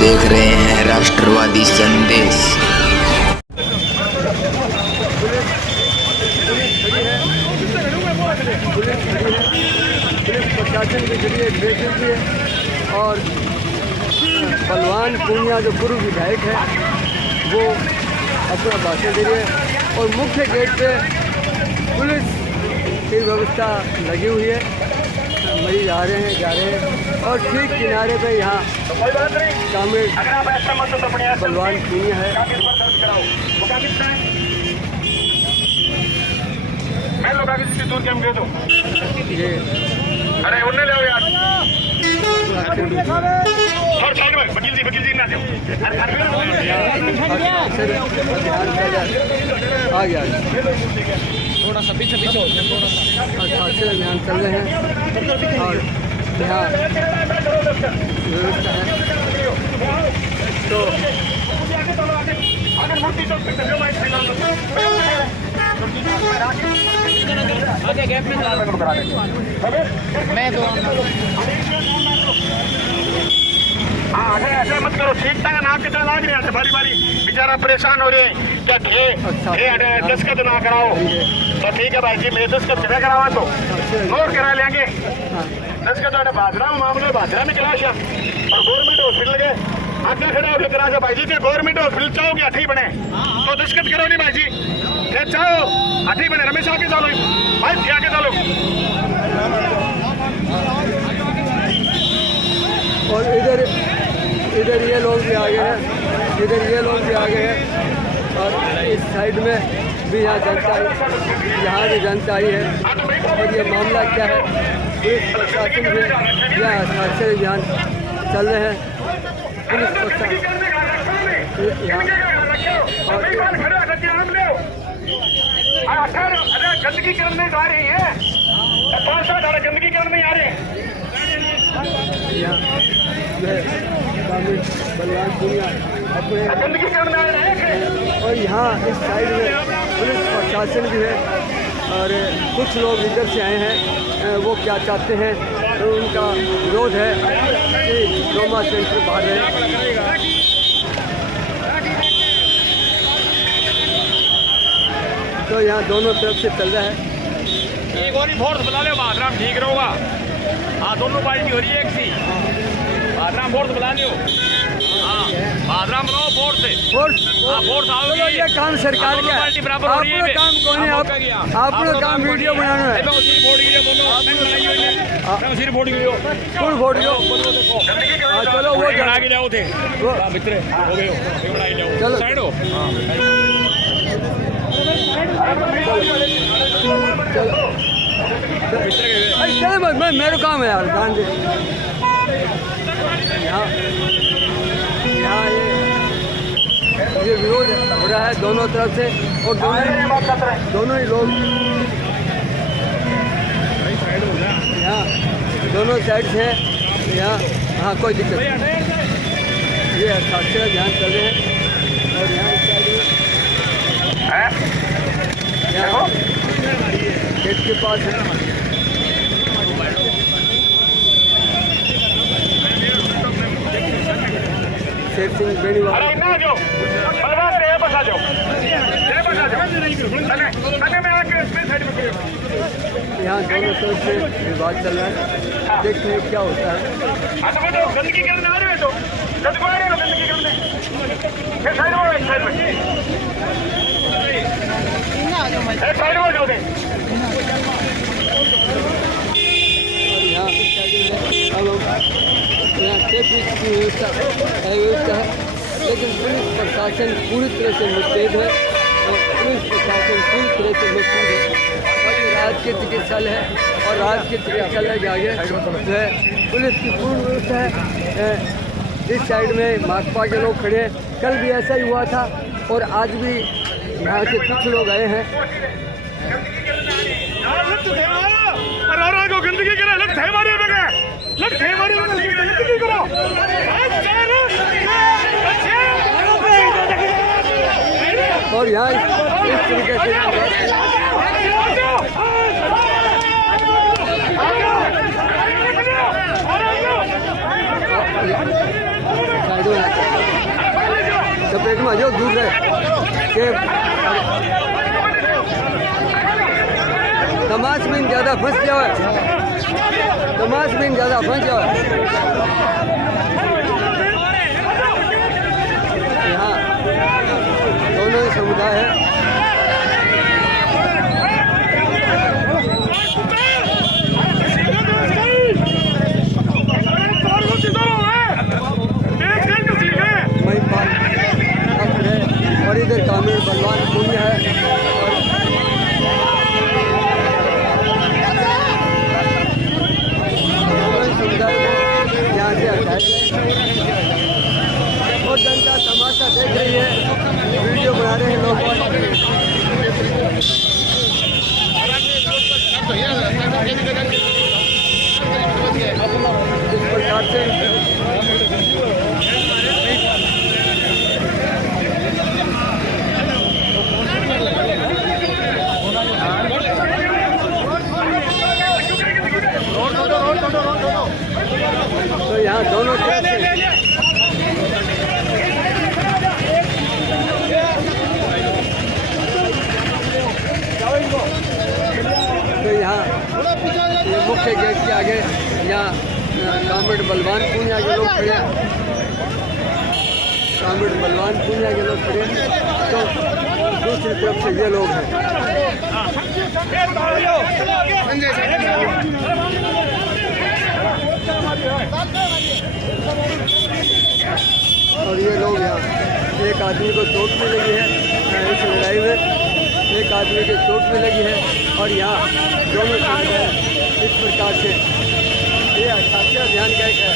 देख रहे हैं राष्ट्रवादी संदेश। प्रशासन के जरिए भेज दिए और बलवान पूनिया जो पूर्व विधायक है वो अपना भाषण दे रहे हैं और मुख्य गेट पे पुलिस की व्यवस्था लगी हुई है। मरीज आ रहे हैं जा रहे हैं और ठीक किनारे पे यहाँ सामने बलवान पूनिया है। ये अरे उन्हें ले यार और साइड में वकील जी ना दो आ गया थोड़ा सा पीछे हो अच्छे अभियान चल रहे हैं और यहाँ व्यवस्था है तो मैं तो हाँ ऐसे मत करो सीखता है नाक कितना लाग रहे हैं बारी बारी बेचारा परेशान हो रहे हैं क्या दस्खत ना कराओ तो ठीक है भाई जी मैं दस्खत कितना करावा तो और करा लेंगे दस्खत बाजरा मामले बाजरा में करा और गवर्नमेंट हॉस्पिटल के आगे खड़ा होकर करा भाई जी गवर्नमेंट हॉस्पिटल चाहोगे अठी बने तो दस्खत करो नहीं भाई जी ये चाहो अठी बने रमेश आगे चलो भाई आगे चलो और इधर ये लोग भी आ गए हैं, इधर ये लोग भी आ गए हैं और इस साइड में भी यहाँ जनता यहाँ भी जनता आई है। और ये मामला क्या है पुलिस प्रशासन में यहाँ हस्ताक्षर अभियान चल रहे हैं। पुलिस प्रशासन गंदगी करने जा रही है 5-7 गंदगी करने आ रहे हैं बलवान पूनिया अपने और यहाँ इस साइड में पुलिस प्रशासन भी है और कुछ लोग इधर से आए हैं। वो क्या चाहते हैं तो उनका विरोध है कि ट्रॉमा सेंटर बाहर है। तो यहाँ दोनों तरफ से चल रहा है। एक और फोर्स बुला लो बादराम ठीक रहोगा। हाँ दोनों पार्टी हो रही है एक सी बादराम फोर्स बुला लो। हाँ बादराम बनाओ फोर्स आओ ये काम सरकार का है। आपको काम कौन है आपको काम वीडियो बनाना है सिर फोड़ गई कौन फोड़ गयो चलो वो बना के जाओ थे मित्र हो गए चलो साइड हो चलो मेरे काम है यार ध्यान दे। यहाँ ये विरोध हो रहा है दोनों तरफ से और दोनों ही लोग यहाँ दोनों साइड से यहाँ हाँ कोई दिक्कत नहीं। ये हस्ताक्षर ध्यान चल रहे हैं और यहाँ इस साइड यहाँ गेट के पास है। शेर सिंह बेनीवाल यहाँ दोनों तरफ से विवाद चल रहा है। देखते हैं क्या होता है। गंदगी करने आ रहे हो तो गंदगी करने साइड में जाओ यहाँ ट्रैफिक की व्यवस्था है लेकिन पुलिस प्रशासन पूरी तरह से मुस्तैद है और पुलिस प्रशासन पूरी तरह से मजबूत है। और ये राजकीय चिकित्सालय है और राजकीय चिकित्सालय के आगे जो है पुलिस की पूर्ण व्यवस्था है। इस साइड में माकपा के लोग खड़े हैं। कल भी ऐसा ही हुआ था और आज भी यहाँ से कुछ लोग आए हैं। गंदगी करो और यहाँ इस तरीके से साइडों पेट में जो दूर है कि तमाश में ज़्यादा फंस जाओ, तमाश में ज़्यादा फंस जाओ। यहाँ दोनों ही समुदाय है। और इधर कामिल बलवान कुंज है और समुदाय यहाँ से अटैच है और जनता तमाशा देख रही है, वीडियो बना रहे हैं लोग। इस प्रकार से तो यहाँ दोनों तरफ से तो यहाँ ये मुख्य गेट के आगे यहाँ कामेड बलवान कुंज आगे लोग खड़े हैं, कामेड बलवान कुंज आगे लोग खड़े हैं। तो दूसरी तरफ से ये लोग हैं। और ये लोग यहाँ एक आदमी को चोट भी लगी है इस लड़ाई में, एक आदमी की चोट भी लगी है। और यहाँ दोनों इस प्रकार से ये खासियत ध्यान का एक है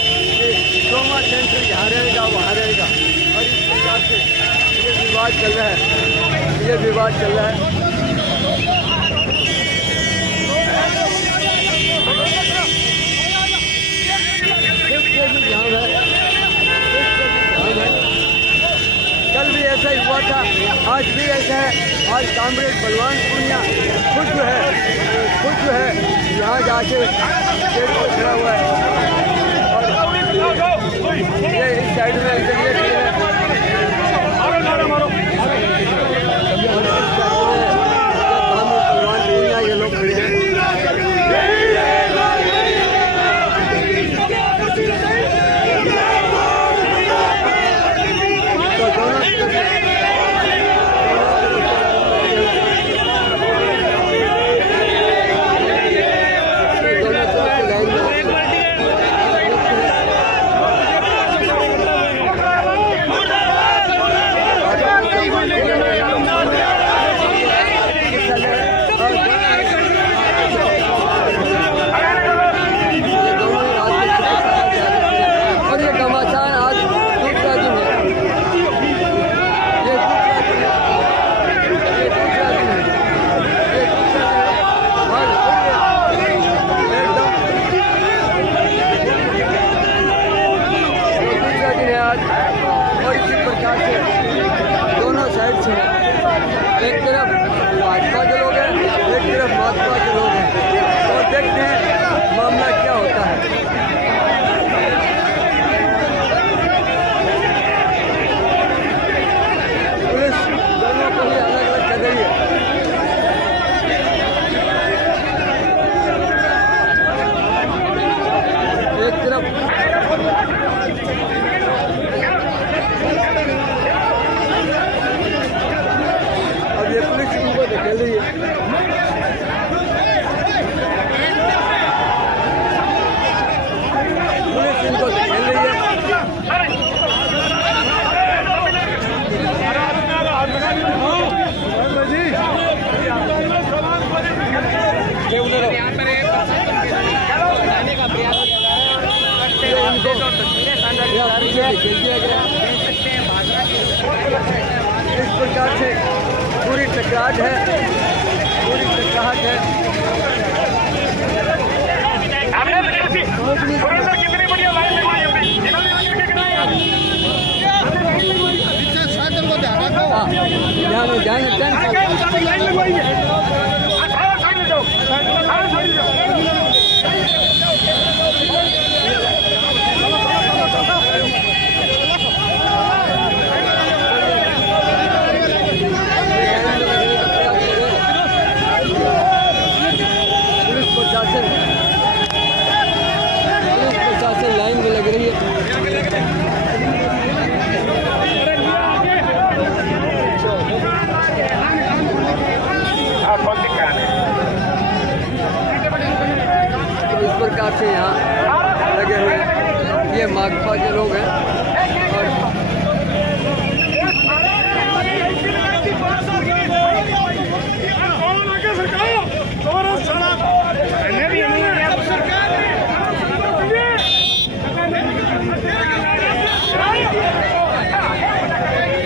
कि ट्रॉमा सेंटर यहाँ रहेगा वहाँ रहेगा। और इस प्रकार से ये विवाद चल रहा है, ये विवाद चल रहा है। कल भी ऐसा ही हुआ था, आज भी ऐसा है। आज कामरेड बलवान कुंजा खुद जो है यहाँ जाके गेट पर खड़ा हुआ है। और ये इस साइड में ऐसे ये खड़े हैं और इस साइड में बलवान कुंजा ये लोग खड़े हैं। एक तरफ भाजपा के लोग हैं, एक तरफ माकपा के लोग हैं। और देखते हैं मामला क्या होता है। पुलिस दोनों को ही अलग अलग कर रही है। एक तरफ ये पुलिस इनको धकेल रही है। पुलिस इनको धकेल रही है। इस प्रकार से पूरी टकराहट है, पूरी टकराहट है। कितनी बढ़िया लाइन लगवाई हमने, यहाँ लोग जाएंगे लाइन लगवाई है। लग रही है। तो इस प्रकार से यहाँ लगे हुए हैं। ये माकपा के लोग हैं और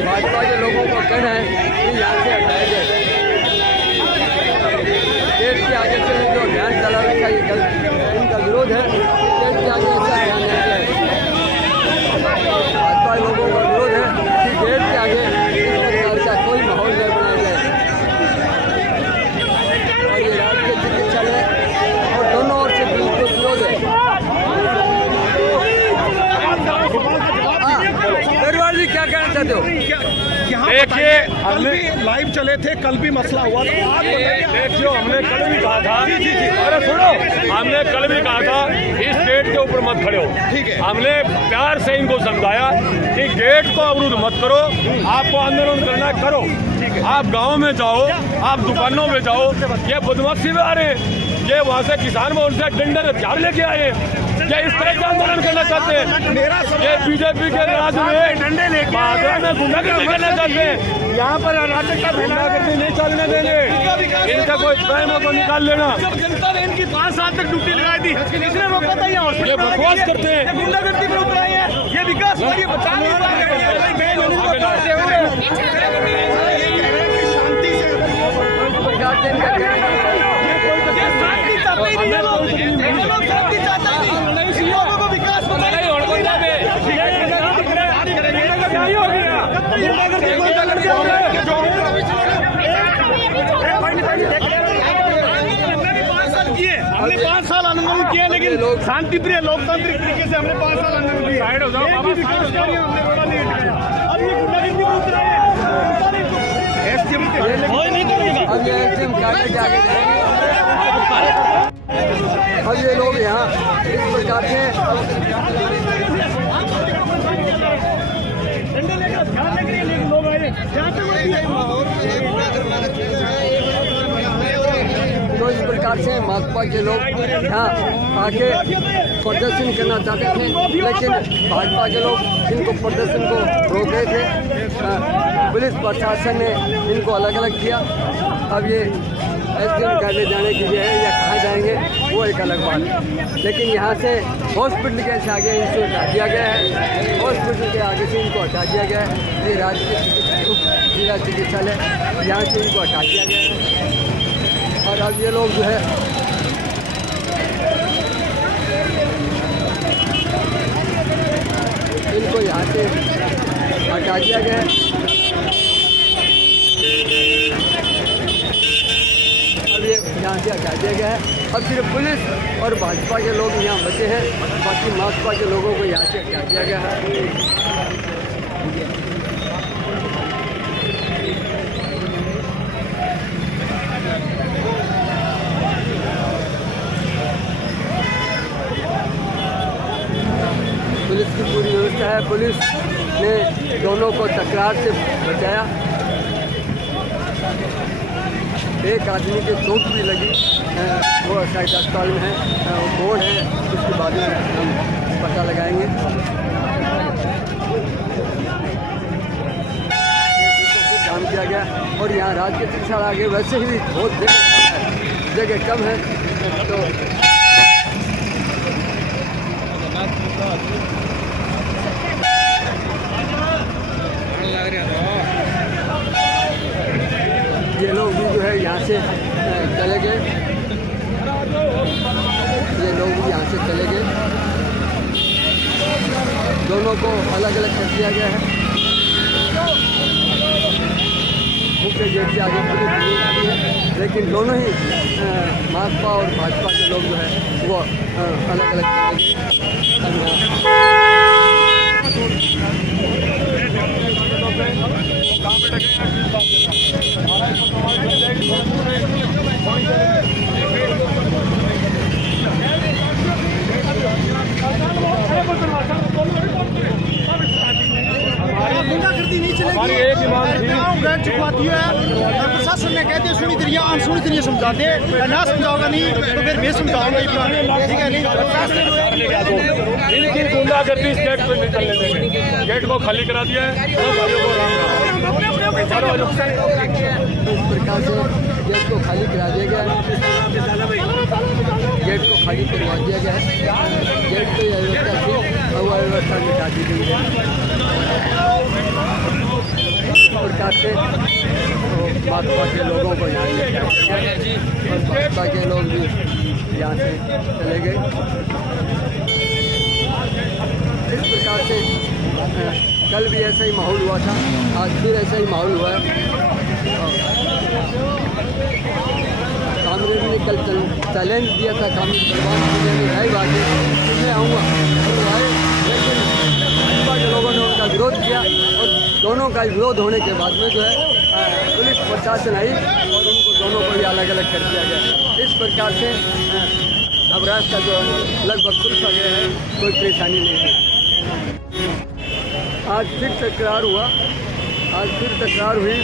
भाजपा के लोगों का कहना है कि यहाँ से हटाया जाए। गेट के आगे से जो अभियान चला रखा है ये इनका विरोध है। गेट के आगे ऐसा अभियान नहीं जाए। भाजपा लोगों का विरोध है कि गेट के आगे इस प्रकार का कोई माहौल नहीं बनाया जाए। और ये राजकीय चिकित्सालय और दोनों ओर से बिल्कुल विरोध है। गढ़वाल जी क्या कहना चाहते हो? देखिए, हमने लाइव चले थे, कल भी मसला हुआ था। देखियो, हमने कल भी कहा था, अरे सुनो, हमने कल भी कहा था इस गेट के ऊपर मत खड़े हो। ठीक है, हमने प्यार से इनको समझाया कि गेट को अवरुद्ध मत करो, आपको आंदोलन करना करो। आप गांव में जाओ, आप दुकानों में जाओ। ये बदमाशी में आ रहे हैं, ये वहाँ से किसान मोर्चे से डंडे हथियार लेके आए, ये इस तरह का आंदोलन करना चाहते हैं। ये बीजेपी के राज में डंडे लेके गुंडागर्दी करना चाहते हैं। यहाँ पर अराजकता गुंडागर्दी नहीं चलने देंगे। इनका कोई टाइम को निकाल लेना। जब जनता ने इनकी 5 साल तक ड्यूटी लगाई थी, किसने रोका था? यहाँ ये बकवास करते हैं, गुंडागर्दी में उतराई है। ये विकास को ये बचा नहीं रहा है। हमने 5 साल आंदोलन किए, लेकिन शांति प्रिय लोकतांत्रिक तरीके से हमने 5 साल आंदोलन किया। साइड हो जाओ बाबा, साइड हो जाओ। अब ये गुंडागर्दी में उतरा है। अब ये एसडीएम काटे के आगे जाएंगे। अब ये लोग यहाँ इस प्रकार से तो इस प्रकार से माकपा के लोग यहाँ आके प्रदर्शन करना चाहते थे, लेकिन भाजपा के लोग इनको प्रदर्शन को रोक रहे थे। पुलिस प्रशासन ने इनको अलग अलग किया। अब ये एसडीएम कार्यालय जाने की है या कहाँ जाएंगे वो एक अलग बात है। लेकिन यहाँ से हॉस्पिटल के से आगे इनको हटा दिया गया है। हॉस्पिटल के आगे से इनको हटा दिया गया है। ये राजकीय जिला चिकित्सालय यहाँ से इनको हटा दिया गया है। और अब ये लोग जो है इनको यहाँ से हटा दिया गया है। अब ये यहाँ से हटा दिया गया है। अब सिर्फ पुलिस और भाजपा के लोग यहाँ बचे हैं, बाकी माकपा के लोगों को यहाँ से हटा दिया गया है। पुलिस की पूरी व्यवस्था है। पुलिस ने दोनों को टकरार से बचाया। एक आदमी के चोट भी लगी, वो शायद अस्पताल में है, वो बोर्ड है, उसके बाद में हम पता लगाएंगे। काम किया गया और यहाँ राजकीय चिकित्सालय आगे वैसे ही बहुत जगह कम है, तो ये लोग भी जो है यहाँ से चले गए। ये लोग भी यहाँ से चले गए। दोनों को अलग अलग कर दिया गया है। मुख्य गेट से आगे पुलिस खड़ी है, लेकिन दोनों ही माकपा और भाजपा के लोग जो है वो अलग अलग चले गए। अनसुनी तरीके समझाते हैं, ना समझाओगा नहीं तो फिर मैं समझाऊंगा, ठीक है नहीं। इनकी गुंडागर्दी इस गेट पे निकलने देंगे, गेट को खाली करा दिया है। तो भाइयों को राम राम। इस प्रकार से गेट को खाली करा दिया गया है, गेट को खाली करवा दिया गया है। गेट पे यह व्यवस्था थी, अव्यवस्था मिटा दी गई है। इस प्रकार से भाजपा के लोगों को यहाँ लेकर और भाजपा के लोग भी यहाँ से चले गए। इस प्रकार से कल भी ऐसा ही माहौल हुआ था, आज फिर ऐसा ही माहौल हुआ है। कांग्रेस ने कल चैलेंज दिया था, कांग्रेस बलवान ने यही बात है कि मैं आऊँगा, लेकिन भाजपा के लोगों ने उनका विरोध किया और दोनों का विरोध होने के बाद में जो है पुलिस प्रशासन आई और उनको दोनों को भी अलग अलग कर दिया गया। इस प्रकार से अब रास्ता जो लगभग खुल सा गया है, कोई परेशानी नहीं है। आज फिर तकरार हुआ, आज फिर तकरार हुई,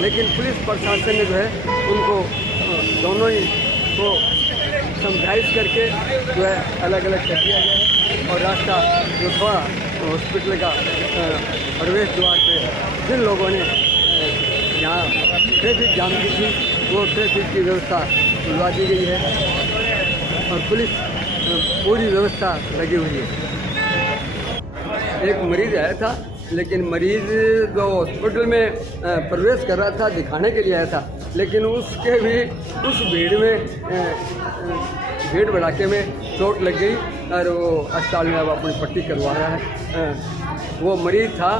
लेकिन पुलिस प्रशासन ने जो है उनको दोनों ही को समझाइश करके जो है अलग अलग कर दिया गया है और रास्ता जो थोड़ा हॉस्पिटल का प्रवेश द्वार पे जिन लोगों ने यहाँ ट्रैफिक जाम की थी वो ट्रैफिक की व्यवस्था खुलवा दी गई है और पुलिस पूरी व्यवस्था लगी हुई है। एक मरीज़ आया था, लेकिन मरीज़ जो हॉस्पिटल में प्रवेश कर रहा था दिखाने के लिए आया था, लेकिन उसके भी उस भीड़ भड़ाके में चोट लग गई और वो अस्पताल में अब अपनी पट्टी करवा रहा है। वो मरीज़ था,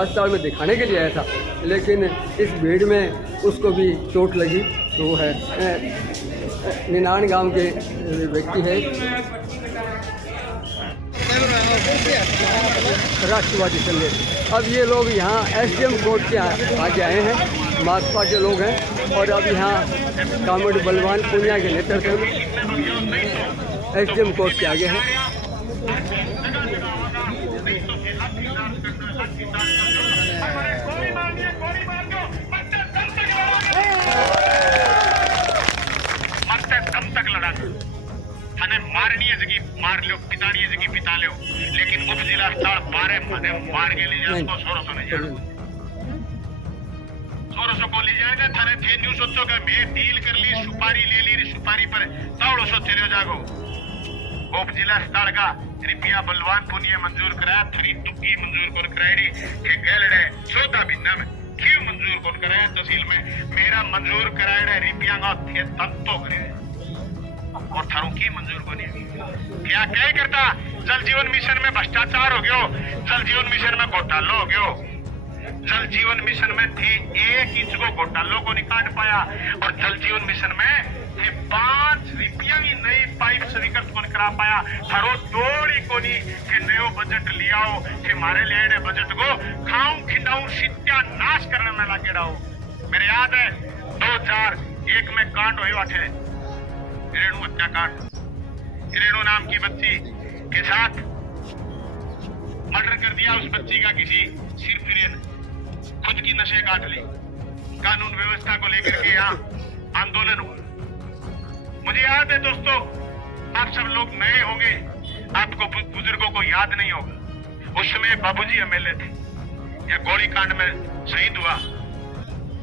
अस्पताल में दिखाने के लिए आया था, लेकिन इस भीड़ में उसको भी चोट लगी। तो वो है निनान गांव के व्यक्ति है, राष्ट्रवादी संदेश। अब ये लोग यहाँ एसडीएम कोर्ट के आगे आए हैं, भाजपा के लोग हैं और अब यहाँ कामरेड बलवान पूनिया के नेतृत्व में एसडीएम कोर्ट के आगे हैं। मारनी है जगह मार लो, पितानी है जगह पिता लो, लेकिन उप जिला अस्पताल बारे मार के ले जाए उसको 1600 नहीं जाए, 1600 को ले जाएगा। थाने थे न्यू सोचो कि मैं डील कर ली, सुपारी ले ली, सुपारी पर 1600 चले जागो। उप जिला अस्पताल का रुपया बलवान पुनिया मंजूर कराया, थरी दुखी मंजूर कर कराई के गलड़े 14 महीना में क्यों मंजूर कर कराया तहसील में मेरा मंजूर कराया रुपया का थे तंतो करे और थारों की मंजूर को नहीं। क्या क्या करता? जल जीवन मिशन में भ्रष्टाचार हो गयो, जल जीवन मिशन में घोटाला हो गयो, जल जीवन मिशन में थे 1 इंच को घोटालों को नहीं काट पाया और जल जीवन मिशन में थे 5 रुपया की नई पाइप स्वीकृत को नहीं करा पाया। थारो दौड़ी को नहीं कि नयो बजट लियाओ कि मारे लेने बजट को खाऊं खिंडाऊं सत्यानाश करने में लगे रहो। मेरे याद है 2001 में कांड हुई वाठे रेणु हत्याकांड। रेणु नाम की बच्ची के साथ मर्डर कर दिया उस बच्ची का किसी सिरफिरे ने, खुद की नशे काट ली। कानून व्यवस्था को लेकर के यहाँ आंदोलन हुआ। मुझे याद है दोस्तों, आप सब लोग नए होंगे, आपको बुजुर्गों को याद नहीं होगा। उस समय बाबूजी एमएलए थे, या गोली कांड में शहीद हुआ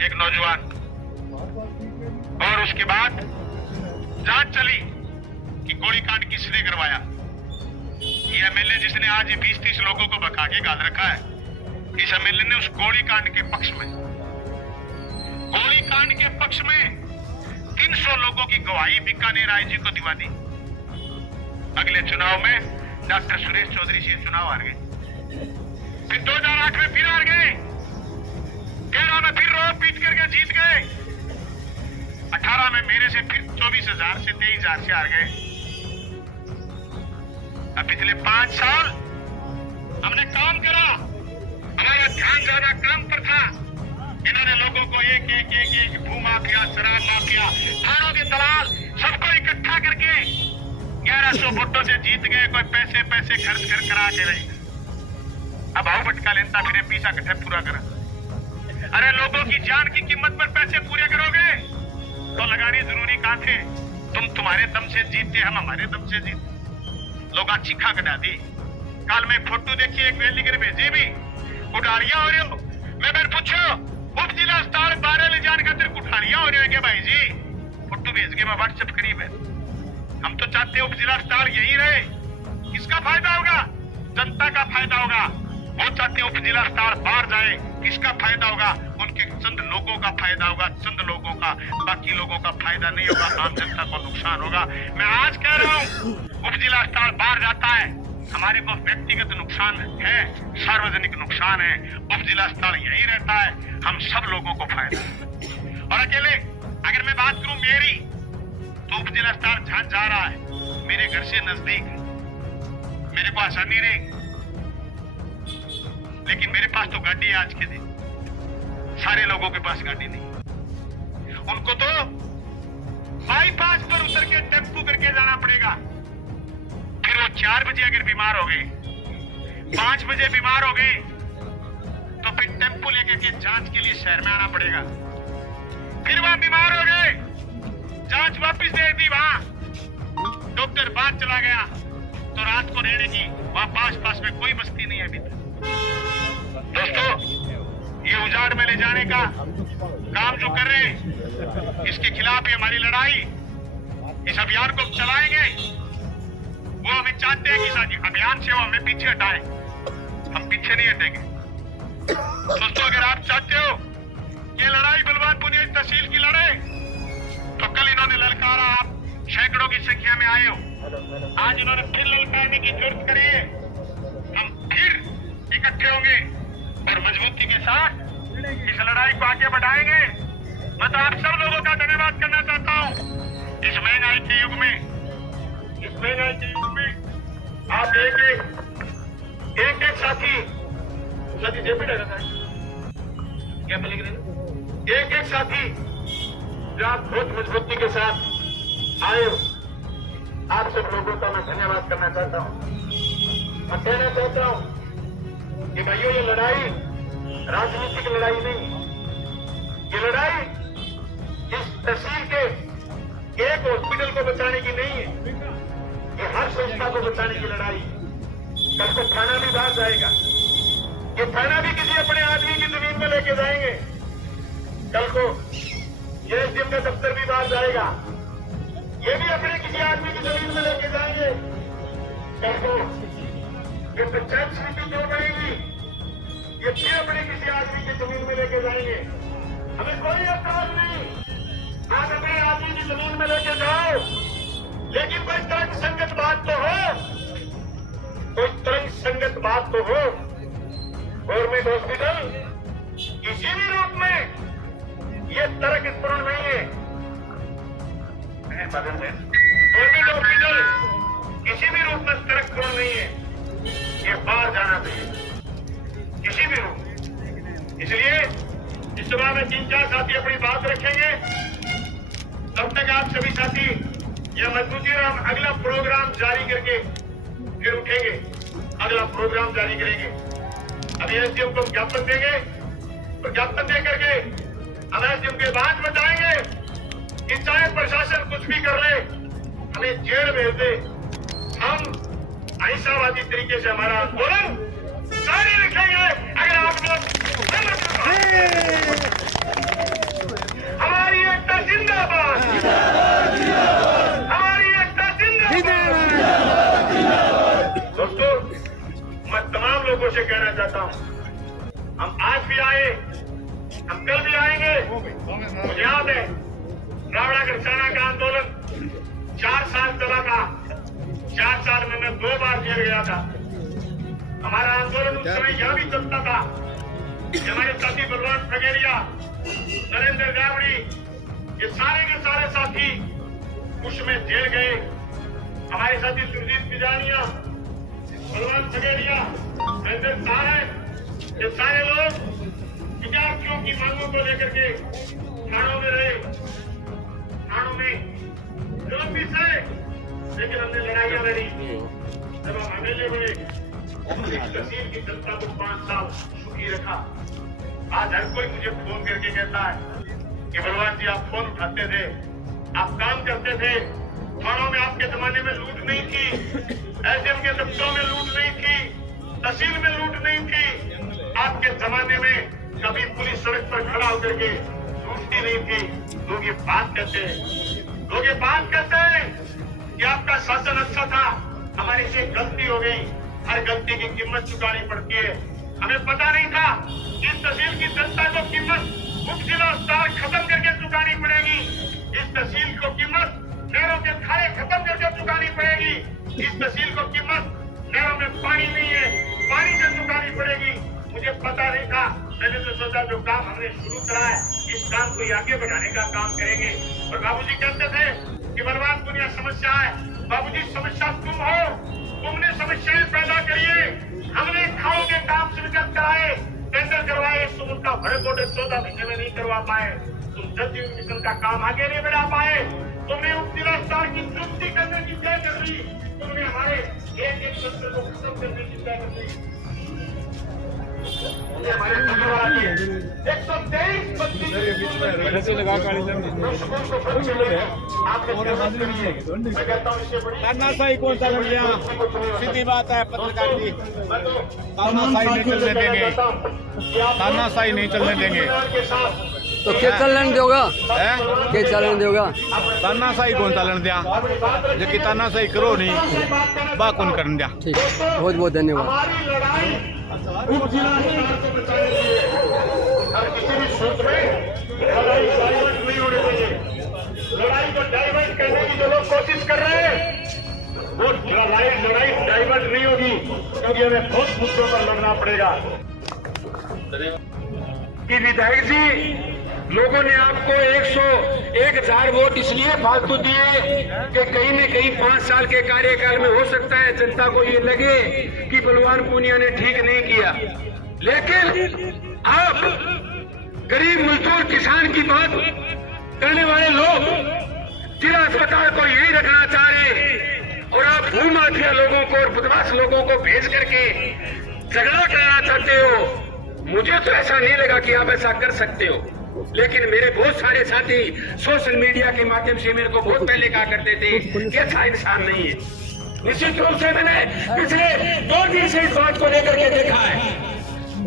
एक नौजवान और उसके बाद जांच चली कि गोली कांड किसने करवाया। ये एमएलए जिसने आज 20-30 लोगों को भगा के गाल रखा है, इस एमएलए ने उस गोली कांड के पक्ष में 300 लोगों की गवाही बीकानेर आईजी को दिवा दी। अगले चुनाव में डॉक्टर सुरेश चौधरी से चुनाव हार गए, फिर 2008 में फिर हार गए, 13 में फिर रोब पीट करके जीत गए, 18 में मेरे से फिर 24,000 से 23,000 से हार गए। अब पिछले 5 साल हमने काम करा, हमारा ध्यान ज्यादा काम पर था। इन्होंने लोगों को एक भू माफिया, शराब माफिया, थानों के दलाल सबको इकट्ठा करके 1100 वोटों से जीत गए। कोई पैसे खर्च कर करा के रही। अब आओ बटका लेता फिर पीछा कट्ठे पूरा करा। अरे लोगों की जान की कीमत पर पैसे पूरे करोगे? तो लगानी जरूरी कहाँ थे? तुम तुम्हारे दम से जीतते, हम हमारे दम से जीते। लोग चिखा कटा दी। कल मैं फोटो देखी एक वेली कर भेजी भी कुठारियां हो रही हो। मैं मैंने पूछो उप जिला अस्पताल 12 ले जाने खातिर कुठारियां हो रही हो क्या भाई जी? फोटो भेज के मैं व्हाट्सएप करीब है। हम तो चाहते उप जिला अस्पताल यही रहे। किसका फायदा होगा? जनता का फायदा होगा। वो चाहते उप जिला अस्पताल बाहर जाए, किसका फायदा होगा? उनके चंद लोगों का फायदा होगा, चंद लोगों का, बाकी लोगों का फायदा नहीं होगा। आम जनता को नुकसान होगा। मैं आज कह रहा हूँ उप जिला अस्पताल बाहर जाता है, हमारे को व्यक्तिगत नुकसान है, सार्वजनिक नुकसान है। उप जिला अस्पताल यही रहता है, हम सब लोगों को फायदा है। और अकेले अगर मैं बात करूं मेरी, तो उप जिला अस्पताल जहां जा रहा है मेरे घर से नजदीक, मेरे को आसानी रही। लेकिन मेरे पास तो गाड़ी है आज के दिन, सारे लोगों के पास गाड़ी नहीं। उनको तो बाईपास पर उतर के टेम्पू करके जाना पड़ेगा। फिर वो 4 बजे अगर बीमार हो गए, 5 बजे बीमार हो गए, तो फिर टेम्पू लेकर के जांच के लिए शहर में आना पड़ेगा। फिर वहां बीमार हो गए, जांच वापस दे दी, वहां डॉक्टर बाहर चला गया, तो रात को रहने की वहां पास में कोई बस्ती नहीं है अभी तक। दोस्तों, ये उजाड़ में ले जाने का काम जो कर रहे हैं, इसके खिलाफ ही हमारी लड़ाई, इस अभियान को चलाएंगे। वो हमें चाहते हैं कि इस अभियान से वो हमें पीछे हटाएं, हम पीछे नहीं हटेंगे। दोस्तों, अगर आप चाहते हो कि लड़ाई बलवानपुर तहसील की लड़े, तो कल इन्होंने ललकारा, आप सैकड़ों की संख्या में आए हो। आज इन्होंने फिर ललकारने की जरूरत करी है। हम फिर इकट्ठे होंगे और मजबूती के साथ इस लड़ाई को आगे बढ़ाएंगे। मैं तो आप सब लोगों का धन्यवाद करना चाहता हूं। इस महंगाई के युग में, आप एक साथी एक साथी जो आप बहुत मजबूती के साथ आए हो, आप सब लोगों का मैं धन्यवाद करना चाहता हूं। मैं कहना चाहता हूं कि भाइयों, ये लड़ाई राजनीतिक लड़ाई नहीं, ये लड़ाई इस तहसील के एक हॉस्पिटल को बचाने की नहीं है, ये हर संस्था को बचाने की लड़ाई। कल को थाना भी बाहर जाएगा, ये थाना भी किसी अपने आदमी की जमीन में लेके जाएंगे। कल को ये एसडीएम का दफ्तर भी बाहर जाएगा, ये भी अपने किसी आदमी की जमीन में लेके जाएंगे। कल को ये पंचायत समिति जो बनेगी, ये फिर अपने किसी आदमी की जमीन में लेके जाएंगे। हमें कोई एतराज नहीं, आप अपने आदमी की जमीन में लेके जाओ, लेकिन कोई तरंग संगत बात तो हो, कोई तरंग संगत बात तो हो। गवर्नमेंट हॉस्पिटल किसी भी रूप में ये तर्कपूर्ण नहीं है। गवर्नमेंट हॉस्पिटल किसी भी रूप में तर्कपूर्ण नहीं है, ये बाहर जाना चाहिए किसी भी रूप। इसलिए इस सभा में 3-4 साथी अपनी बात रखेंगे, तब तक आप सभी साथी यह मजबूती और हम अगला प्रोग्राम जारी करके फिर उठेंगे, अगला प्रोग्राम जारी करेंगे। अभी एसडीएम को ज्ञापन देंगे और ज्ञापन दे करके हम एसडीएम के बाद बताएंगे कि चाहे प्रशासन कुछ भी कर ले, हमें जेल भेज दे, हम अहिंसावादी तरीके से हमारा आंदोलन जारी रखेंगे। अगर आप लोग हमारी एकता जिंदाबाद, हमारी एकता जिंदाबाद। दोस्तों, मैं तमाम लोगों से कहना चाहता हूं, हम आज भी आए, हम कल भी आएंगे। मुझे याद है रावड़ा गढ़चाना का आंदोलन 4 साल चला था, 4 साल में मैं 2 बार जेल गया था। हमारा आंदोलन उस समय यह भी चलता था कि हमारे साथी बलवान फगेरिया, नरेंद्र गावड़ी, ये सारे के सारे साथी उसमें जेल गए। हमारे साथी सुरजीत बिजानिया, बलवान फगेरिया, नरेंद्र साहब, ये सारे लोग विद्यार्थियों की मांगों को लेकर के थानों में रहे, थानों में लोग भी सहे, लेकिन हमने लड़ाइयां लड़ी। जब हम अकेले हुए, इस तहसील की जनता को 5 साल सुखी रखा। आज हर कोई मुझे फोन करके कहता है कि बलवान जी आप फोन उठाते थे, आप काम करते थे, थानों में आपके जमाने में लूट नहीं थी, एसडीएम के दफ्तरों में लूट नहीं थी, तहसील में लूट नहीं थी। आपके जमाने में कभी पुलिस सड़क पर खड़ा होकर के लूटती नहीं थी। लोग ये बात कहते हैं, लोग ये बात कहते हैं कि आपका शासन अच्छा था, हमारी से गलती हो गई, हर गलती की कीमत चुकानी पड़ती है। हमें पता नहीं था इस तहसील की जनता को कीमत मुख्य जिला अस्पताल खत्म करके चुकानी पड़ेगी, इस तहसील को कीमत नहरों के खाड़े खत्म करके चुकानी पड़ेगी, इस तहसील को कीमत नहरों में पानी नहीं है, पानी से चुकानी पड़ेगी। मुझे पता नहीं था, मैंने तो सोचा जो काम हमने शुरू करा है इस काम को आगे बढ़ाने का काम करेंगे। और बाबूजी कहते थे कि बलवान पुनिया समस्या है, बाबूजी समस्या तुम हो, तुमने समस्याएं पैदा करी है, हमने खाओ के काम स्वीकृत कराए, टेंडर करवाए, तुम उनका भरे कोटे 14 महीने में नहीं करवा पाए, तुम जल जीवन मिशन का काम आगे नहीं बढ़ा पाए, तुमने उप जिला स्तर की चुनौती करने की तय कर ली, तुमने हमारे एक सत्र को खत्म करने की तय कर ली। हमारे 123 तानाशाही कौन सा लड़ गया? सीधी बात है पत्रकार जी, तानाशाही नहीं चलने देंगे, तानाशाही नहीं चलने देंगे। तो क्या चलन दोगा? क्या चलन दोगा? तानाशाही कौन चलन दिया? जो कि तानाशाही करो नहीं बा कौन करने दिया। ठीक, बहुत बहुत धन्यवाद। किसी भी सूत्र में लड़ाई डाइवर्ट नहीं होने चाहिए। लड़ाई को डाइवर्ट करने की जो लोग कोशिश कर रहे हैं वो लड़ाई डाइवर्ट नहीं होगी, क्योंकि हमें बहुत मुद्दों पर लड़ना पड़ेगा। कि विधायक जी, लोगों ने आपको 101,000 वोट इसलिए फालतू दिए कि कहीं न कहीं 5 साल के कार्यकाल में हो सकता है जनता को ये लगे कि बलवान पूनिया ने ठीक नहीं किया। लेकिन आप गरीब मजदूर किसान की बात करने वाले लोग जिला अस्पताल को यही रखना चाह रहे और आप भू माफिया लोगों को और बदमाश लोगों को भेज करके झगड़ा कराना चाहते हो। मुझे तो ऐसा नहीं लगा कि आप ऐसा कर सकते हो, लेकिन मेरे बहुत सारे साथी सोशल मीडिया के माध्यम से मेरे को बहुत पहले कहा करते थे कि अच्छा इंसान नहीं है। निश्चित रूप से मैंने पिछले 2 दिन से इस बात को लेकर के देखा है,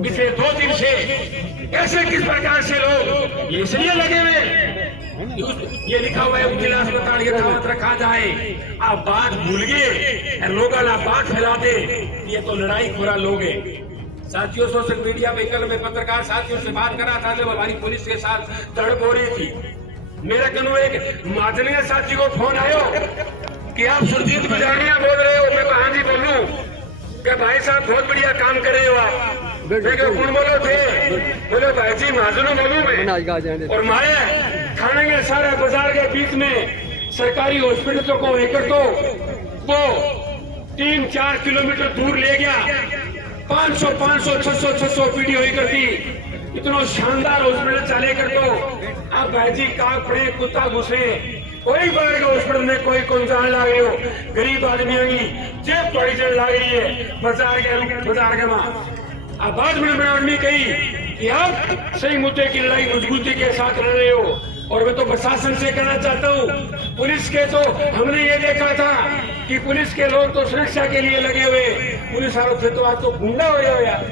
पिछले 2 दिन से कैसे किस प्रकार से लोग इसलिए लगे हुए, ये लिखा हुआ है जिला अस्पताल यथावत रखा जाए, आप बात भूल गए, लोग बात फैला दे, ये तो लड़ाई खुरा लोग है। साथियों, सोशल मीडिया पे कल मैं पत्रकार साथियों से बात कर रहा था जब हमारी पुलिस के साथ तड़प हो रही थी, मेरे कनु एक मादनीय साथी को फोन आयो कि आप सुरजीत गुजारिया बोल रहे हो। मैं कहा जी बोलूं कि भाई साहब बहुत बढ़िया काम कर रहे हो आप। कौन बोलो थे? बोले भाई जी महाजनों बोलूं मैं। और मारे थाने के सारे बाजार के बीच में सरकारी हॉस्पिटलों को लेकर तो वो 3-4 किलोमीटर दूर ले गया, 500, 600 पीढ़ी हुई करती, इतना शानदार हॉस्पिटल चले कर तो आप भाई जी काग पड़े, कुत्ता घुसे, कोई बाहर के हॉस्पिटल में कोई कौन जान ला गए हो, गरीब आदमी की जेब थोड़ी जल ला गई है बाजार के वहां। अब बाद में आदमी कही कि आप सही मुद्दे की लड़ाई मजबूती के साथ लड़ रहे हो, और मैं तो प्रशासन से कहना चाहता हूँ, पुलिस के तो हमने ये देखा था कि पुलिस के लोग तो सुरक्षा के लिए लगे हुए, पुलिस वालों से तो आज तो गुंडा हो यार।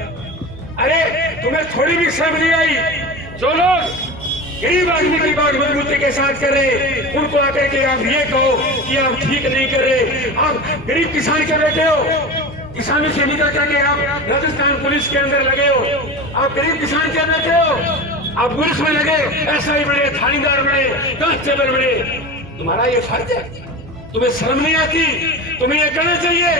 अरे तुम्हें थोड़ी भी शर्म नहीं आई? जो लोग गरीब आदमी की बात मजबूती के साथ कर रहे, उनको आकर के आप ये कहो कि आप ठीक नहीं कर रहे। आप गरीब किसान के बेटे हो, किसानों से निकल करके आप राजस्थान पुलिस के अंदर लगे हो, आप गरीब किसान के बेटे हो, आप पुलिस में लगे, एसआई बने, थानेदार बने, कांस्टेबल बने, तुम्हारा ये फर्ज है? तुम्हें शर्म नहीं आती? तुम्हें ये कहना चाहिए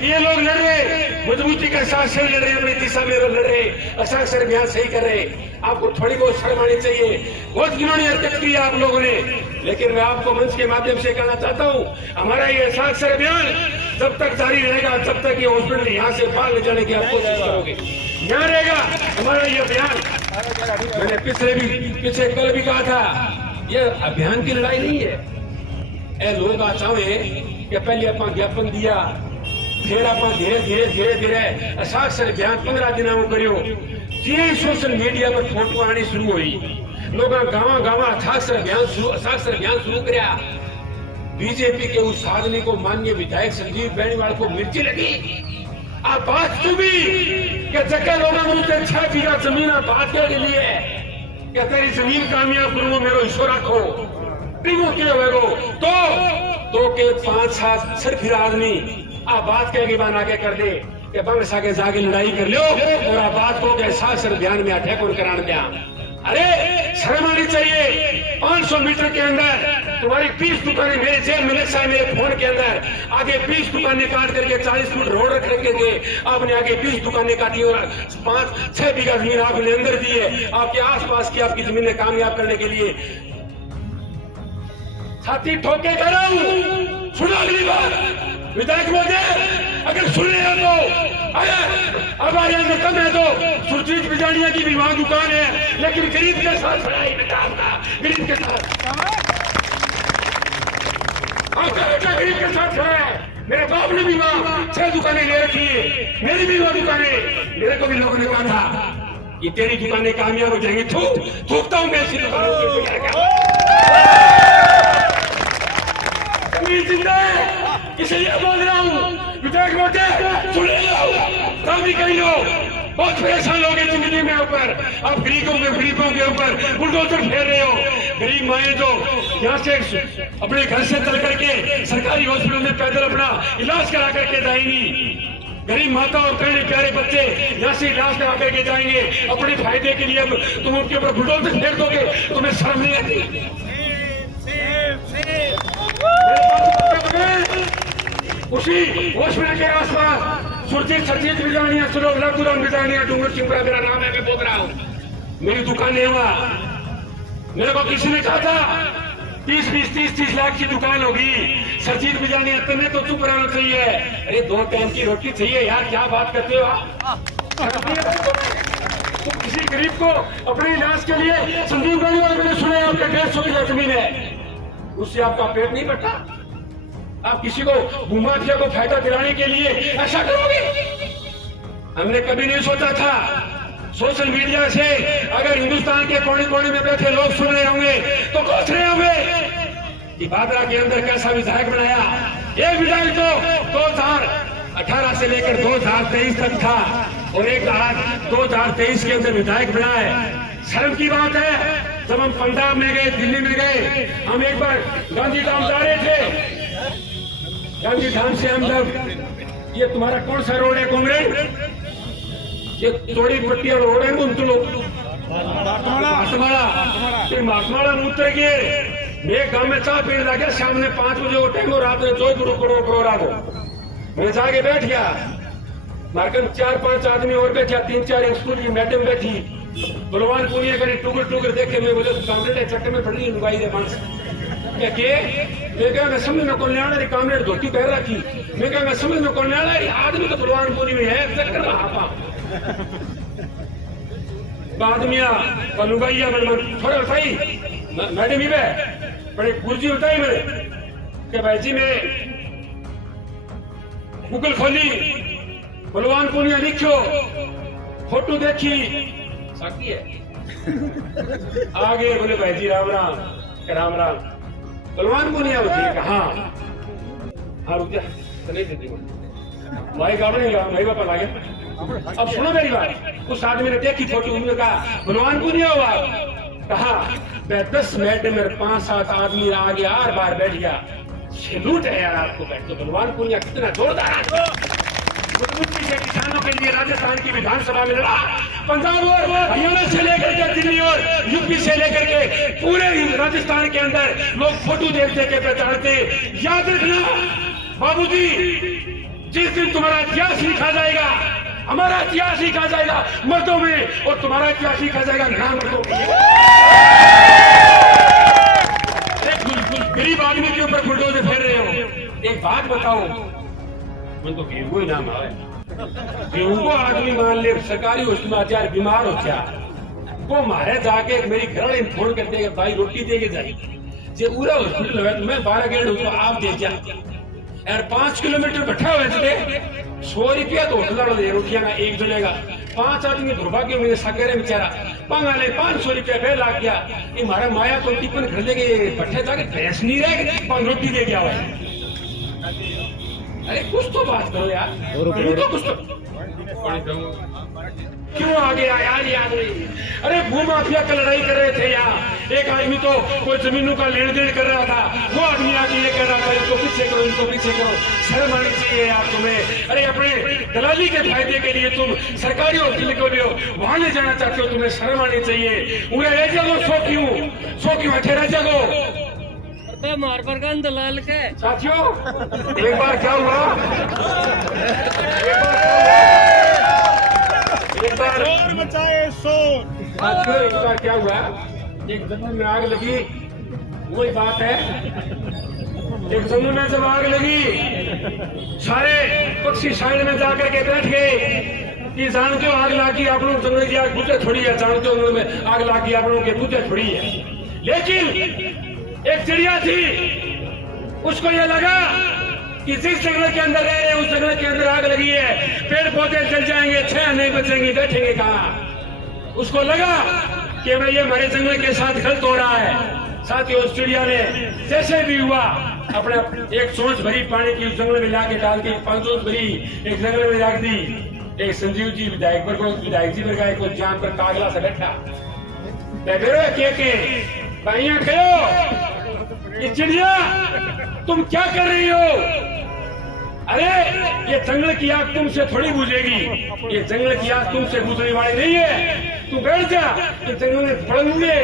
कि ये लोग लड़ रहे, मजबूती के साथ सही लड़ रहे, अपनी दिशा में लड़ रहे, असाक्षर अभियान सही कर रहे, आपको थोड़ी बहुत शर्म आनी चाहिए। बहुत घिनौनी हरकत की आप लोगों ने, लेकिन मैं आपको मंच के माध्यम से कहना चाहता हूँ, हमारा ये असाक्षर अभियान जब तक जारी रहेगा, तब तक ये हॉस्पिटल यहाँ से बाहर ले जाने की आप कोशिश करोगे, यहाँ रहेगा हमारा ये अभियान। मैंने पिछले कल भी कहा था, ये अभियान की लड़ाई नहीं है। लोग आ चाहे कि पहले आप ज्ञापन दिया, फिर आप धीरे धीरे असाक्षर अभियान 15 दिन करो, जी सोशल मीडिया पर फोटो आनी शुरू हुई, लोग गावा गावा अथाक्षर अभियान शुरू कराया। बीजेपी के उस आदमी को माननीय विधायक संजीव बेनीवाल को मिर्ची लगी। आप बात तू भी क्या जगह लोगों ने 6 बीघा जमीन बात के लिए क्या तेरी जमीन कामयाब करूं मेरो ईश्वर रखो टिंगो के वेगो तो के 5-7 सिर्फ आदमी आप बात के बान आगे कर दे कि बंगसा के जाके लड़ाई कर लो और आप बात को के साथ अभियान में अटैक और कराने दिया। अरे शर्म आनी चाहिए। 500 मीटर के अंदर तुम्हारी 20 दुकानें मेरे जेल में लगा मेरे फोन के अंदर आगे 20 दुकानें काट करके 40 फुट रोड रख के आपने आगे 20 दुकानें काटी और 5-6 बीघा जमीन आपने अंदर दी है आपके आसपास की आपकी जमीनें कामयाब करने के लिए। छाती ठोके कह रहा हूं, सुनो अगली बार विधायक महोदय अगर सुन रहे हो तो अब आ जाए कम है तो सुरजीत बिजाड़िया की भी वहां दुकान है लेकिन गरीब के साथ गरीब के साथ आपका बेटा गरीब के साथ खड़ा है। मेरे बाप ने भी वहां 6 दुकानें ले रखी है, मेरी भी वहां दुकानें। मेरे को भी लोगों ने कहा था कि तेरी दुकानें कामयाब हो जाएंगी। थूकता हूं मैं ऐसी दुकानों जिंदा है इसलिए बोल रहा हूं विधायक महोदय सुन रहे कहीं लो बहुत परेशान लोग हैं जिंदगी में ऊपर आप गरीबों के ऊपर बुलडोजर फेर रहे हो। गरीब माए जो यहाँ से अपने घर से चल करके सरकारी हॉस्पिटल में पैदल अपना इलाज करा करके जाएंगी। गरीब माता और प्यारे प्यारे बच्चे यहाँ से इलाज करा करके जाएंगे अपने फायदे के लिए। अब तुम उनके ऊपर बुलडोजर फेर दोगे तुम्हें शर्म नहीं आती? उसी हॉस्पिटल के आसपास सुरजीत बिजानिया सुलोक लखुराम बिजानिया डूंगर चिंबरा मेरा नाम है, मैं बोल रहा हूँ। मेरी दुकान है वहां। मेरे को किसी ने कहा था 30 लाख की दुकान होगी। सरजीत बिजानिया तुम्हें तो चुप रहना चाहिए। अरे 2 टाइम की रोटी चाहिए यार, क्या बात करते हो आप? तो किसी गरीब को अपने इलाज के लिए संजीव बेनीवाल मैंने सुना है आपका 150 बीघा जमीन है, उससे आपका पेट नहीं भरता? आप किसी को भूमाफिया को फायदा दिलाने के लिए ऐसा करोगे? हमने कभी नहीं सोचा था। सोशल मीडिया से अगर हिंदुस्तान के कोने कोने में बैठे लोग सुन रहे होंगे तो सोच रहे होंगे कि भादरा के अंदर कैसा विधायक बनाया। एक विधायक तो 2018 से लेकर 2023 तक था और एक 2023 के अंदर विधायक बना है। शर्म की बात है। जब हम पंजाब में गए, दिल्ली में गए, हम एक बार गांधीधाम जा रहे थे। गांधीधाम से हम जब ये तुम्हारा कौन सा रोड है कांग्रेस? ये थोड़ी पट्टी और रोड है तुम लोग फिर महात्माड़ा में उतर गए। मैं गांव में चाय पीने लगे, शाम में 5 बजे वो टाइम और रात में 2 प्रोग्राम हो। मैं जाके बैठ गया, मार्कन 4-5 आदमी और बैठा, 3-4 स्कूल की मैडम बैठी। बलवान पुनिया करे टुगर देखे। मैं बोले कामरेड चक्कर में पड़ रही लुगाई दे मानस क्या मैं मैं समझ में कौन न्याड़ा कामरेड धोती पहन रखी। मैं समझ में कौन न्याड़ा आदमी तो बलवान पुनी में है चक्कर में हापा आदमिया लुगाइया थोड़ा बताई मैडम ही बड़े गुरुजी बताई मेरे क्या भाई जी मैं गूगल खोली बलवान पुनिया लिखो फोटो देखी साकी है आगे बोले भाई जी राम राम बलवान पुनिया होती है हाँ रुक जा नहीं देती भाई भाई बापा लागे। अब सुनो मेरी बात। उस आदमी ने देखी फोटो, उन्होंने कहा बलवान पुनिया हुआ। कहा मैं 10 मिनट में 5-7 आदमी आगे आर बार बैठ गया। सैल्यूट है यार आपको। बैठ तो बलवान पुनिया कितना जोरदार से किसानों के लिए राजस्थान की विधानसभा में लड़ा। पंजाब और हरियाणा से लेकर के दिल्ली और यूपी से लेकर के पूरे राजस्थान के अंदर लोग फोटो देख के पहचानते। याद रखना बाबूजी, जिस दिन तुम्हारा इतिहास लिखा जाएगा, हमारा इतिहास लिखा जाएगा मर्दों में और तुम्हारा इतिहास लिखा जाएगा नाम मर्दों में। गरीब आदमी के ऊपर बुलडोजर फेर रहे हो। एक बात बताओ, मन तो गेहूं ही नाम आए गेहूं को आदमी मान ले सरकारी हॉस्पिटल बीमार हो क्या वो मारे जाके मेरी घर फोन कर देगा भाई रोटी दे के जाएगी जे पूरा हॉस्पिटल है मैं 12 गेंड हो तो आप दे जा यार 5 किलोमीटर बैठा हुए थे 100 रुपया तो होटल दे रोटियां का एक जने का 5 आदमी दुर्भाग्य में साकेरे बेचारा पंगाले 500 रुपया फे लाग गया। ये मारा माया तो टिफिन घर लेके बैठे था कि भैंस नहीं रहे 5 रोटी दे गया हुआ। अरे कुछ तो बात करो यार, तो कुछ तो क्यों आगे आया यार? अरे भूमाफिया का लड़ाई कर रहे थे यार। एक आदमी तो कोई जमीनों का लेन देन कर रहा था, वो आदमी आके ये कह रहा था इनको पीछे करो, इनको पीछे करो। शर्म आनी चाहिए यार तुम्हें। अरे अपने दलाली के फायदे के लिए तुम सरकारी हॉस्पिटल को ले वहां ले जाना चाहते हो, तुम्हें शर्म आनी चाहिए। उन्हें ले जाओ, सो क्यों ठहरा जाओ मार पर दलाल के साथियों। एक बार क्या हुआ, एक बार क्या हुआ, एक जमीन में आग लगी। वही बात है, एक जमीन में जब आग लगी सारे पक्षी साइड में जाकर के बैठ गए कि जानते हो आग लागी आप लोग जंगल की आग बुझे थोड़ी है, जानते हो उन्होंने आग लागी आप लोगों के बुझे थोड़ी है। लेकिन एक चिड़िया थी, उसको यह लगा कि जिस जंगल के अंदर रह रहे उस जंगल के अंदर आग लगी है, पेड़ पौधे जल जाएंगे, छह नहीं बचेंगे, बैठेंगे कहाँ। उसको लगा कि मैं ये हमारे जंगल के साथ गलत हो रहा है। साथ ही उस चिड़िया ने जैसे भी हुआ अपने एक सोच भरी पानी की उस जंगल में लाके डाल दी, 5 सोच भरी एक जंगल में रख दी। एक संजीव जी विधायक जी वर्ग को जान पर कागला से बैठा के भाइया कहो ये चिड़िया तुम क्या कर रही हो? अरे ये जंगल की आग तुमसे थोड़ी बुझेगी, ये जंगल की आग तुमसे बुझने वाली नहीं है, तू बैठ जा, ये जंगल में पड़ेंगे।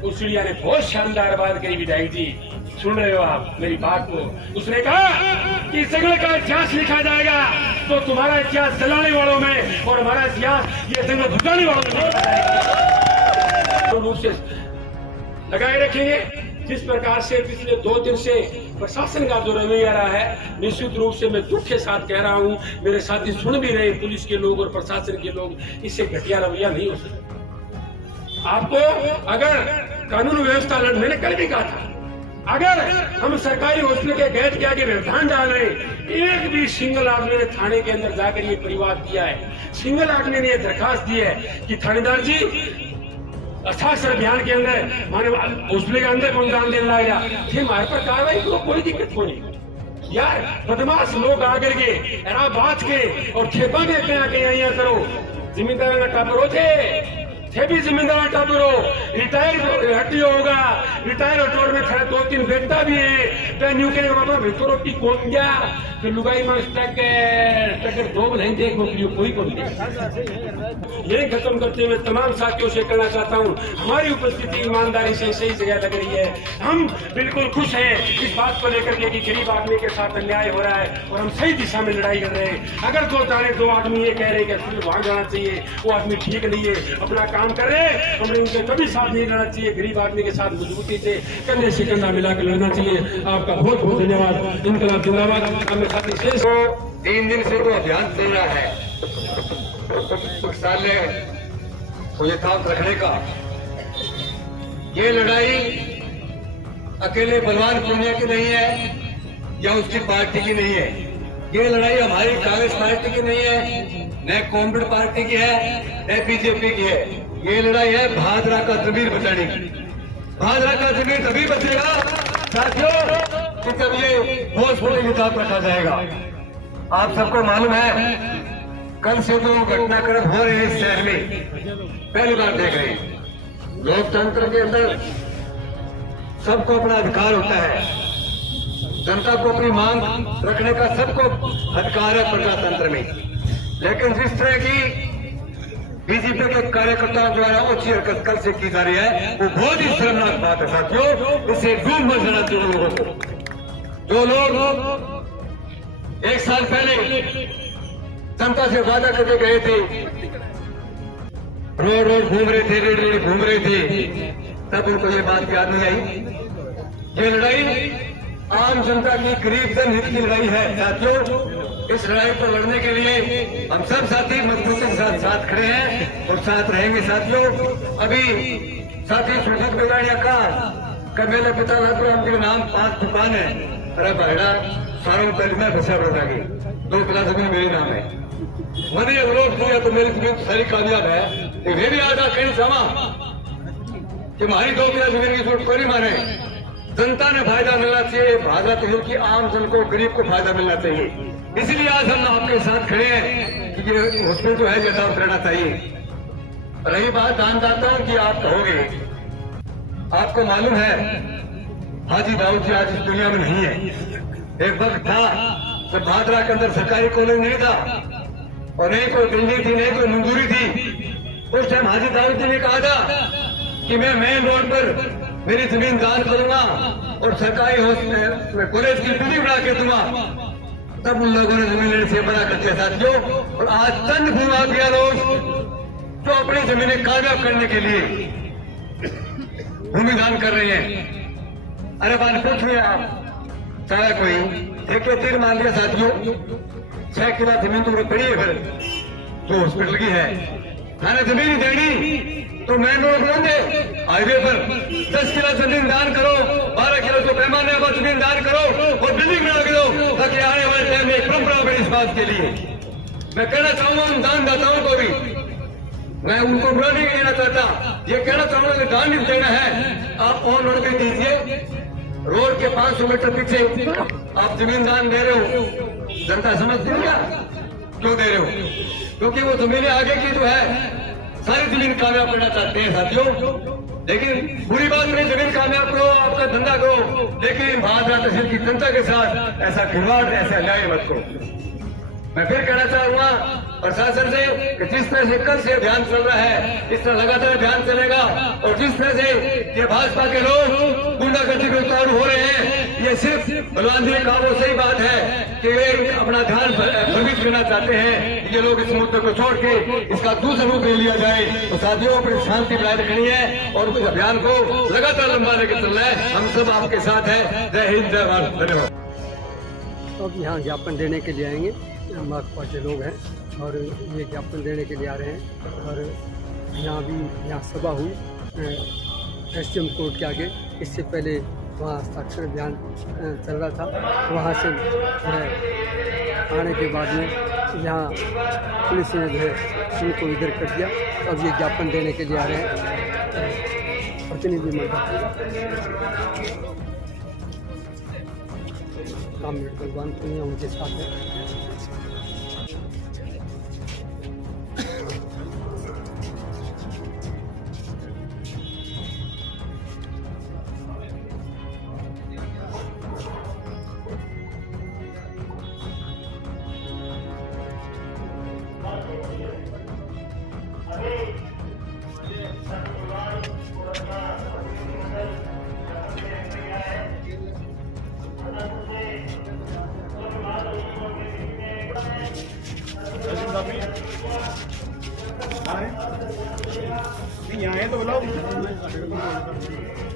उस चिड़िया ने बहुत शानदार बात कही। विधायक जी सुन रहे हो आप मेरी बात को? उसने कहा कि जंगल का इतिहास लिखा जाएगा तो तुम्हारा इतिहास जलाने वालों में और हमारा इतिहास ये जंगल बुझाने वालों में रूप से लगाए रखेंगे। जिस प्रकार से पिछले 2 दिन से प्रशासन का जो रवैया रहा है, निश्चित रूप से मैं दुख के साथ कह रहा हूं, मेरे साथी सुन भी रहे पुलिस के लोग और प्रशासन के लोग, इससे घटिया रवैया नहीं हो सकता। आपको अगर कानून व्यवस्था मैंने कल भी कहा था, अगर हम सरकारी हॉस्पिटल के गेट के आगे व्यवधान डाल रहे, एक भी सिंगल आदमी ने थाने के अंदर जाकर ये परिवार दिया है, सिंगल आदमी ने ये दरखास्त दी है कि थानेदार जी हस्ताक्षर अभियान के अंदर माने हॉस्पिटल के अंदर कौन दान देने लगा फिर हमारे पर कार्रवाई करो, कोई दिक्कत को नहीं यार। बदमाश लोग आकर के एरा बात के और खेपा के कहीं करो। जिम्मेदार टाबर थे भी जिम्मेदार टाबर हो, रिटायर हटी होगा, रिटायर हटोर में खड़ा 2-3 बेटा भी है। न्यू के बाबा भेतो रोटी कौन गया फिर लुगाई में टक्कर 2 नहीं देख कोई कौन देख। ये खत्म करते हुए तमाम साथियों से कहना चाहता हूँ, हमारी उपस्थिति ईमानदारी से सही जगह लग रही है। हम बिल्कुल खुश हैं इस बात को लेकर के कि गरीब आदमी के साथ अन्याय हो रहा है और हम सही दिशा में लड़ाई कर रहे हैं। अगर 2 आदमी ये कह रहे हैं कि वहां जाना चाहिए, वो आदमी ठीक नहीं है, अपना काम कर रहे हैं, हमें उनके कभी साथ नहीं लड़ना चाहिए। गरीब आदमी के साथ मजबूती से कंधे से कंधा मिलाकर लड़ना चाहिए। आपका बहुत बहुत धन्यवाद। इनकलाब जिंदाबाद। साथी शेष 3 दिन से तो अभियान चल रहा है पुस्तकालय को यथावत रखने का। ये लड़ाई अकेले बलवान पूनिया की नहीं है या उसकी पार्टी की नहीं है, ये लड़ाई हमारी कांग्रेस पार्टी की नहीं है, न कॉमरेड पार्टी की है, न बीजेपी की है। ये लड़ाई है भादरा का जमीर बचाने की। भादरा का जमीर तभी बचेगा साथियों कि जब ये भोजपुरी किताब रखा जाएगा। आप सबको मालूम है कल से जो घटनाक्रम हो रहे हैं इस शहर में, पहली बार देख रहे हैं। लोकतंत्र के अंदर सबको अपना अधिकार होता है, जनता को अपनी मांग रखने का सबको अधिकार है प्रजातंत्र में। लेकिन जिस तरह की बीजेपी के कार्यकर्ताओं द्वारा अच्छी हरकत कल से की जा रही है, वो बहुत ही शर्मनाक बात है साथियों। इसे डूब मत जाना चाहिए लोगों को। जो लोग 1 साल पहले जनता से वादा करके गए थे, रोड घूम रहे थे, रेड घूम रहे थे, तब उनको ये बात याद नहीं आई। ये लड़ाई आम जनता की, गरीब जनहित की लड़ाई है साथियों। इस लड़ाई को लड़ने के लिए हम सब साथी मजबूती के साथ साथ खड़े हैं और साथ रहेंगे साथियों। अभी साथी सुशील बेगाड़िया का मेरे पिता नाम 5 दुकान है, अरे भाईड़ा सारों में बसा बढ़ा गई। 2 किला जमीन मेरे नाम है। मैंने ये विरोध किया तो मेरी जमीन सारी कामयाब है। तो वे भी आजा कहना चाहा कि हमारी 2 किला जमीन की जरूरत कोई नहीं माने। जनता ने फायदा मिलना चाहिए, भाजपा तहसील की आम जन को, गरीब को फायदा मिलना चाहिए। इसीलिए आज हम आपके साथ खड़े हैं कि ये हॉस्पिटल जो है यथावत रहना चाहिए। रही बात दानदाताओं की, आप कहोगे, आपको मालूम है हाजी दाऊद जी आज इस दुनिया में नहीं है। एक वक्त था जब भादरा के अंदर सरकारी कॉलेज नहीं था और नहीं कोई बिल्डिंग थी, नहीं कोई मंजूरी थी। उस टाइम हाजी दाऊद जी ने कहा था कि मैं मेन रोड पर मेरी जमीन दान करूंगा और सरकारी कॉलेज की बिल्डिंग बना के दूंगा। तब उन लोगों ने जमीन लेने से बड़ा कर दिया साथियों। और आज चंद भूमाफिया लोग जो अपनी जमीनें कामयाब करने के लिए भूमि दान कर रहे हैं। अरे बात पूछिए आप, चाहे कोई ठेके तीर मान लिया साथियों, 6 किला जमीन तो पड़ी है फिर जो हॉस्पिटल की है। मैंने जमीन ही देनी तो मेन रोड बंदे हाईवे पर 10 किला जमीन दान करो, 12 किलो तो पैमाने पर जमीन दान करो और बिल्डिंग बना के दो, ताकि आने वाले टाइम में एक परंपरा बने। इस बात के लिए मैं कहना चाहूंगा उन दानदाताओं को भी, मैं उनको बुरा नहीं कहना चाहता, ये कहना चाहूंगा कि दान नहीं देना है आप ऑन रोड पे दीजिए। रोड के 500 मीटर पीछे आप जमीन दान दे रहे हो, जनता समझती है क्या क्यों दे रहे हो? क्योंकि वो जमीनें आगे की जो है सारी जमीन कामयाब करना चाहते हैं साथियों। लेकिन बुरी बात नहीं, जमीन कामयाब करो, आपका धंधा करो, लेकिन भादरा तहसील की जनता के साथ ऐसा खिलवाड़, ऐसा अन्याय मत करो। मैं फिर कहना चाहूंगा प्रशासन से कि जिस तरह से कल से अभियान चल रहा है, इस तरह लगातार अभियान चलेगा। और जिस तरह से ये भाजपा के लोग गुंडागर्दी में उतारू हो रहे हैं, ये सिर्फ बलवानजी का वो सही बात है कि वे अपना ध्यान भ्रमित करना चाहते हैं। ये लोग इस मुद्दे को छोड़ के इसका दूसरा रूप ले लिया जाए। तो साथियों, अपनी शांति बनाए रखनी है और उस अभियान को लगातार लंबा लेकर चलना है। हम सब आपके साथ हैं। जय हिंद, जय भारत, धन्यवाद। तो अब यहाँ ज्ञापन देने के लिए आएंगे, माकपा के लोग हैं और ये ज्ञापन देने के लिए आ रहे हैं। और यहाँ सभा हुई SDM कोर्ट के आगे। इससे पहले वहाँ हस्ताक्षर अभियान चल रहा था। वहाँ से जो है आने के बाद में यहाँ पुलिस ने जो है उनको इधर कर दिया। अब ये ज्ञापन देने के लिए आ रहे हैं प्रतिनिधिमंडल कामरेड बलवान पुनिया उनके साथ है। यहाँ है तो बुलाओ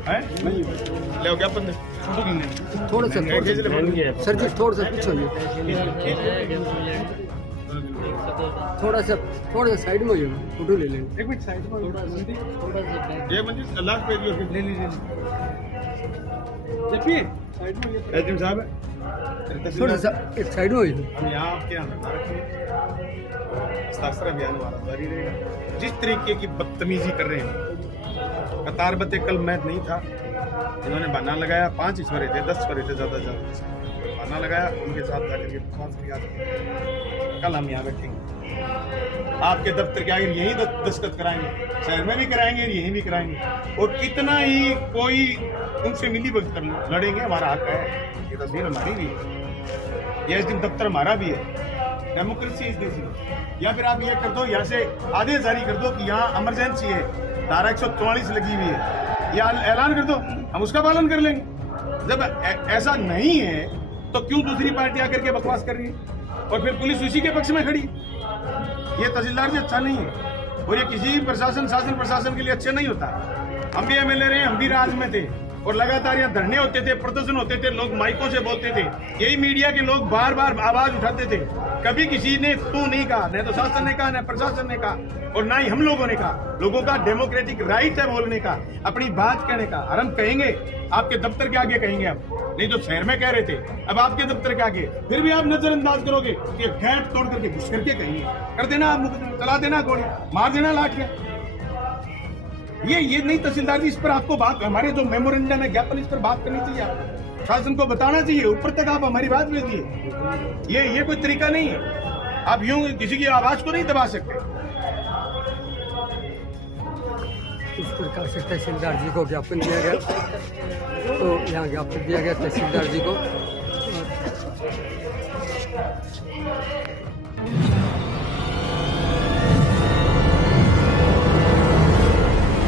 है ले क्या अपन थोड़ा सा सर जी थोड़ा सा पीछे थोड़ा सा साइड में हो फोटो ले लेंगे। एक मिनट साइड में ये मंजिल लास्ट पेज ले लीजिए एचएम साहब थोड़ा सा एक साइड में हम यहाँ आपके यहाँ हस्ताक्षर अभियान हमारा जारी रहेगा। जिस तरीके की बदतमीजी कर रहे हैं, कतार बते कल मैच नहीं था, इन्होंने बहाना लगाया, 5 इसवरे थे, 10 इसवरे थे, ज्यादा बहाना लगाया, उनके साथ जाकर के विश्वास किया। कल हम यहाँ बैठेंगे, आपके दफ्तर के आगे यही दस्तखत कराएंगे, शहर में भी कराएंगे, यहीं भी कराएंगे। और कितना ही कोई उनसे मिली भगत कर लड़ेंगे, हमारा हक है, ये तस्वीर हमारी भी है, ये SDM दफ्तर हमारा भी है, डेमोक्रेसी इस देश में। या फिर आप ये कर दो, यहाँ से आदेश जारी कर दो कि यहाँ इमरजेंसी है, धारा 144 लगी हुई है, या ऐलान कर दो, हम उसका पालन कर लेंगे। जब ऐसा नहीं है तो क्यों दूसरी पार्टी आकर के बकवास कर रही है और फिर पुलिस उसी के पक्ष में खड़ी? ये तहसीलदार जी अच्छा नहीं है और ये किसी प्रशासन शासन प्रशासन के लिए अच्छा नहीं होता। हम भी MLA रहे, हम भी राज में थे और लगातार यहाँ धरने होते थे, प्रदर्शन होते थे, लोग माइकों से बोलते थे, यही मीडिया के लोग बार बार आवाज उठाते थे कभी किसी ने तू नहीं कहा, न तो शासन ने कहा, न प्रशासन ने कहा, और ना ही हम लोगों ने कहा। लोगों का डेमोक्रेटिक राइट है बोलने का, अपनी बात कहने का। और हम कहेंगे, आपके दफ्तर के आगे कहेंगे हम, नहीं तो शहर में कह रहे थे, अब आपके दफ्तर के आगे फिर भी आप नजरअंदाज करोगे कि गेट तोड़ करके घुस करके कहेंगे, कर देना आप, चला देना गोली, मार देना लाठियां। ये नहीं तहसीलदार जी, इस पर आपको बात, हमारे जो मेमोरेंडम है ज्ञापन, इस पर बात करनी चाहिए। आपको शासन को बताना चाहिए, ऊपर तक आप हमारी बात भेजिए। ये कोई तरीका नहीं है। आप यूं किसी की आवाज को नहीं दबा सकते। इस प्रकार से तहसीलदार जी को ज्ञापन दिया गया, तो यहाँ ज्ञापन दिया गया तहसीलदार जी को।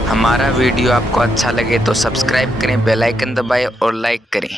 हमारा वीडियो आपको अच्छा लगे तो सब्सक्राइब करें, बेल आइकन दबाएं और लाइक करें।